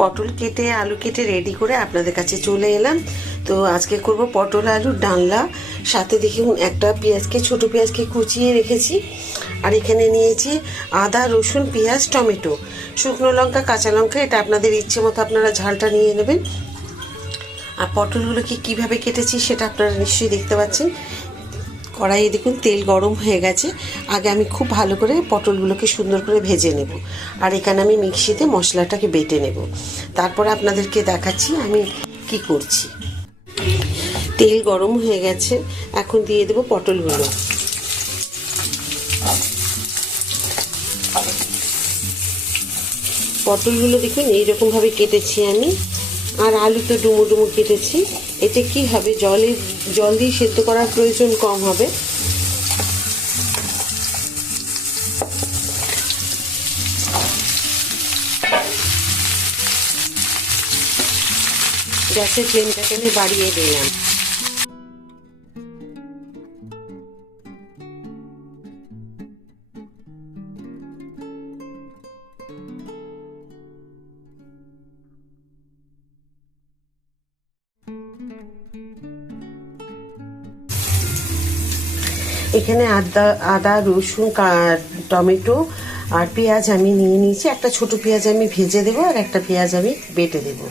পটল কেটে আলু কেটে রেডি করে আপনাদের কাছে চলে এলাম। তো আজকে করব পটল আলুর ডালনা। সাথে দেখুন একটা পেঁয়াজকে ছোট পেঁয়াজকে কুচিয়ে রেখেছি, আর এখানে নিয়েছি আদা রসুন পেঁয়াজ টমেটো শুকনো লঙ্কা কাঁচা লঙ্কা, এটা আপনাদের ইচ্ছে মতো আপনারা ঝালটা নিয়ে নেবেন। আর পটলগুলোকে কীভাবে কেটেছি সেটা আপনারা নিশ্চয়ই দেখতে পাচ্ছেন। কড়াইয়ে দেখুন তেল গরম হয়ে গেছে। আগে আমি খুব ভালো করে পটলগুলোকে সুন্দর করে ভেজে নেব, আর এখানে আমি মিক্সিতে মশলাটাকে বেটে নেব। তারপর আপনাদেরকে দেখাচ্ছি আমি কি করছি। তেল গরম হয়ে গেছে, এখন দিয়ে দেব পটলগুলো। পটলগুলো দেখুন এইরকমভাবে কেটেছি আমি, আর আলু তো ডুমো ডুমো কেটেছি। এতে কি হবে, জল দিয়ে সেদ্ধ করার প্রয়োজন কম হবে। গ্যাসের ফ্লেমটাকে আমি বাড়িয়ে দিলাম। এখানে আদা রসুন টমেটো আর পেঁয়াজ আমি নিয়ে নিয়েছি। একটা ছোট পেঁয়াজ আমি ভেজে দেবো, আর একটা পেঁয়াজ আমি বেটে দেবো।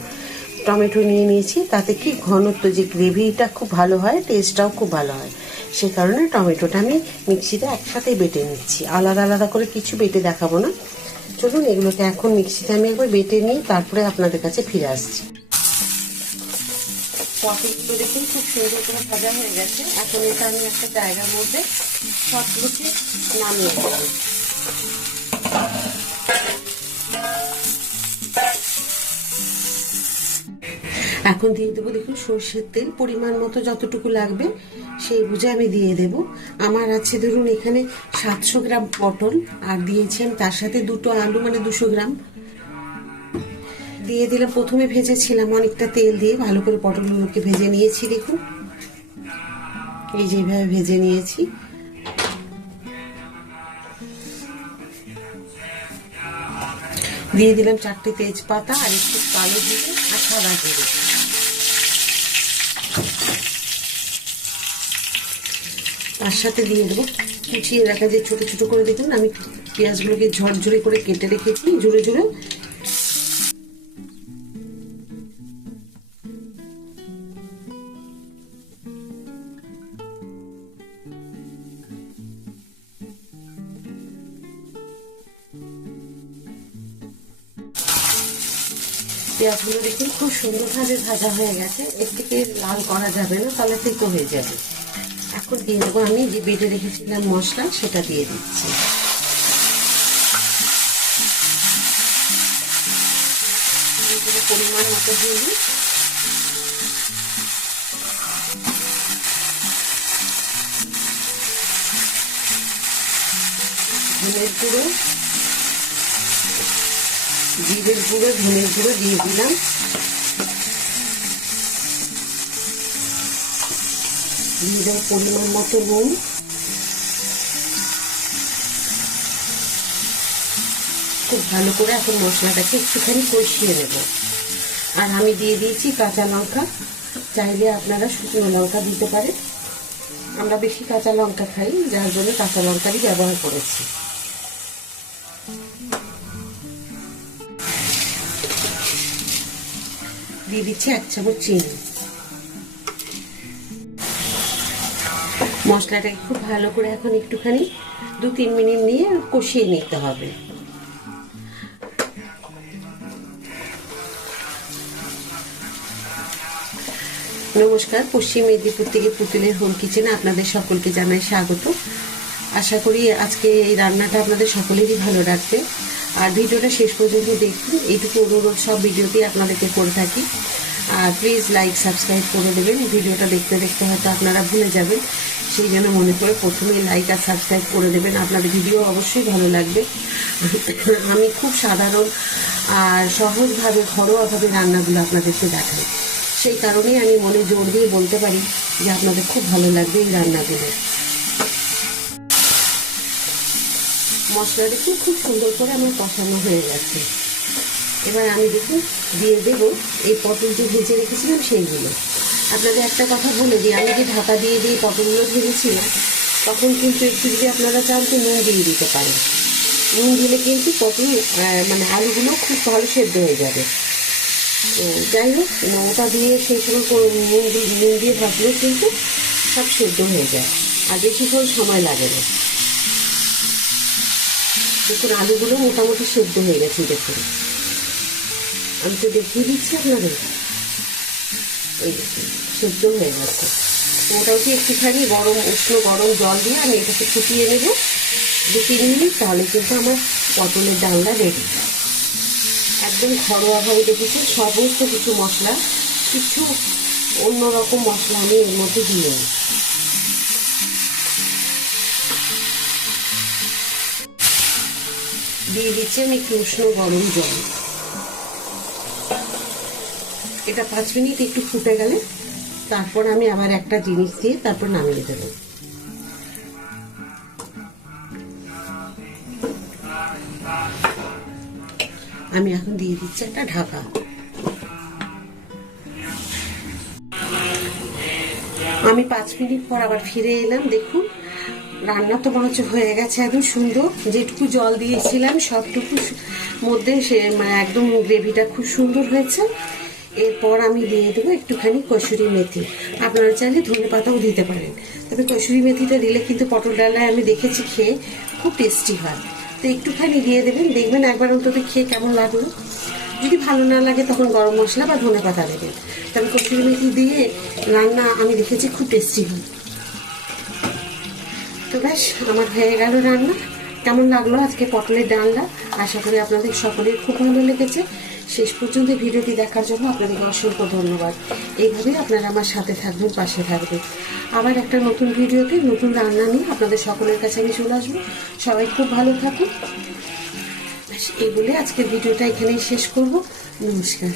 টমেটো নিয়ে নিয়েছি, তাতে কি ঘনত্ব যে গ্রেভিটা খুব ভালো হয়, টেস্টটাও খুব ভালো হয়। সে কারণে টমেটোটা আমি মিক্সিতে একসাথেই বেটে নিচ্ছি, আলাদা আলাদা করে কিছু বেটে দেখাবো না। চলুন এগুলোকে এখন মিক্সিতে আমি একবার বেটে নিই, তারপরে আপনাদের কাছে ফিরে আসছি। পটলগুলো দেখুন খুব সুন্দর করে ভাজা হয়ে গেছে। এখন এটা আমি একটা জায়গার মধ্যে সবগুলোকে নামিয়ে দেবো। এখন দিয়ে দেবো দেখুন সর্ষের তেল, পরিমাণ মতো যতটুকু লাগবে সেই বুঝে আমি দিয়ে দেব। আমার আছে ধরুন এখানে 700 গ্রাম পটল, আর দিয়েছি আমি তার সাথে দুটো আলু, মানে 200 গ্রাম দিয়ে দিলাম। প্রথমে ভেজেছিলাম অনেকটা তেল দিয়ে, ভালো করে পটলগুলোকে ভেজে নিয়েছি। দেখুন এই যেভাবে ভেজে নিয়েছি। দিয়ে দিলাম 4টে তেজপাতা, আর একটু কালো জিরে আর সাদা জিরে। তার সাথে দিয়ে দেবো কুচিয়ে রাখা যে ছোট ছোট করে, দেখুন আমি পেঁয়াজগুলোকে ঝরঝরে করে কেটে রেখেছি জুড়ে জুড়ে। পেঁয়াজগুলো দেখুন খুব সুন্দরভাবে ভাজা হয়ে গেছে। এর থেকে লাল করা যাবে না, তাহলে তেতো হয়ে যাবে। এখন দিয়ে দেবো আমি যে বেটে রেখেছিলাম মশলা, সেটা দিয়ে দিচ্ছি। পরিমাণ মতো দিয়ে দিই। ধনের গুঁড়ো, জিরের গুঁড়ো, ধনের গুঁড়ো দিয়ে দিলাম। দিয়ে দেবো পরিমাণ মতো নুন। খুব ভালো করে এখন মশলাটাকে একটুখানি কষিয়ে নেব। আর আমি দিয়ে দিয়েছি কাঁচা লঙ্কা, চাইলে আপনারা শুকনো লঙ্কা দিতে পারেন। আমরা বেশি কাঁচা লঙ্কা খাই, যার জন্য কাঁচা লঙ্কারই ব্যবহার করেছি। দিয়ে দিচ্ছি 1 চামচ চিনি। মশলাটাকে খুব ভালো করে এখন একটুখানি 2-3 মিনিট নিয়ে কষিয়ে নিতে হবে। নমস্কার, পশ্চিম মেদিনীপুর থেকে পুতুলের হোম কিচেনে আপনাদের সকলকে জানাই স্বাগত। আশা করি আজকে এই রান্নাটা আপনাদের সকলেরই ভালো লাগবে। আর ভিডিওটা শেষ পর্যন্ত দেখুন, এইটুকু অনুরোধ সব ভিডিওতেই আপনাদেরকে করে থাকি। আর প্লিজ লাইক সাবস্ক্রাইব করে দেবেন। ভিডিওটা দেখতে দেখতে হয়তো আপনারা ভুলে যাবেন, সেই জন্য মনে করে প্রথমেই লাইক আর সাবস্ক্রাইব করে দেবেন। আপনাদের ভিডিও অবশ্যই ভালো লাগবে। আমি খুব সাধারণ আর সহজভাবে ঘরোয়াভাবে রান্নাগুলো আপনাদেরকে দেখাই, সেই কারণেই আমি মনে জোর দিয়ে বলতে পারি যে আপনাদের খুব ভালো লাগবে এই রান্নাগুলো। মশলাটা খুব সুন্দর করে আমার কষানো হয়ে গেছে। এবার আমি দেখুন দিয়ে দেবো এই পটল যে ভেজে রেখেছিলাম সেইগুলো। আপনাদের একটা কথা বলে দিই, আমি যে ঢাকা দিয়ে দিয়ে পটলগুলো ভেজেছিলাম তখন কিন্তু একটু যদি আপনারা চান তো নুন দিয়ে দিতে পারেন। নুন দিলে কিন্তু পটল মানে আলুগুলো খুব ভালো সেদ্ধ হয়ে যাবে। তো যাই হোক, ওটা দিয়ে সেই সময় নুন দিয়ে ভাজলেও কিন্তু সব সেদ্ধ হয়ে যায় আর বেশিক্ষণ সময় লাগে না। দেখুন আলুগুলো মোটামুটি সেদ্ধ হয়ে গেছে। দেখুন আমি তো দেখিয়ে দিচ্ছি আপনাদের, এই দেখুন সেদ্ধ হয়ে গেছে। মোটামুটি একটুখানি উষ্ণ গরম জল দিয়ে আমি এটাকে ফুটিয়ে নেব 2-3 মিনিট, তাহলে কিন্তু আমার পটলের ডালটা রেডি। একদম ঘরোয়াভাবে দেখেছি, সমস্ত কিছু মশলা, কিছু অন্যরকম মশলা আমি এর মধ্যে দিয়ে নিই। দিয়ে দিচ্ছি আমি একটু উষ্ণ গরম জল। এটা 5 মিনিট একটু ফুটে গেলে তারপর আমি আবার একটা জিনিস দিয়ে তারপর নামিয়ে দেবো। আমি এখন দিয়ে দিচ্ছি একটা ঢাকা। আমি 5 মিনিট পর আবার ফিরে এলাম। দেখুন রান্না তো মনে হচ্ছে হয়ে গেছে একদম সুন্দর। যেটুকু জল দিয়েছিলাম সবটুকু মধ্যে সে মানে একদম গ্রেভিটা খুব সুন্দর হয়েছে। এরপর আমি দিয়ে দেবো একটুখানি কসুরি মেথি। আপনারা চাইলে ধনেপাতাও দিতে পারেন, তবে কসুরি মেথিটা দিলে কিন্তু পটল ডালায় আমি দেখেছি খেয়ে খুব টেস্টি হয়। তো একটুখানি দিয়ে দেবেন, দেখবেন একবার অন্তত খেয়ে কেমন লাগলো। যদি ভালো না লাগে তখন গরম মশলা বা ধনেপাতা দেবেন, তবে কসুরি মেথি দিয়ে রান্না আমি দেখেছি খুব টেস্টি হয়। তো ব্যাস আমার হয়ে গেল রান্না। কেমন লাগলো আজকে পটলের ডালনা? আশা করি আপনাদের সকলের খুব ভালো লেগেছে। শেষ পর্যন্ত ভিডিওটি দেখার জন্য আপনাদেরকে অসংখ্য ধন্যবাদ। এইভাবেই আপনারা আমার সাথে থাকবেন, পাশে থাকবেন। আবার একটা নতুন ভিডিওতে নতুন রান্না নিয়ে আপনাদের সকলের কাছে আমি চলে আসবো। সবাই খুব ভালো থাকুন। এই বলে আজকের ভিডিওটা এখানেই শেষ করব। নমস্কার।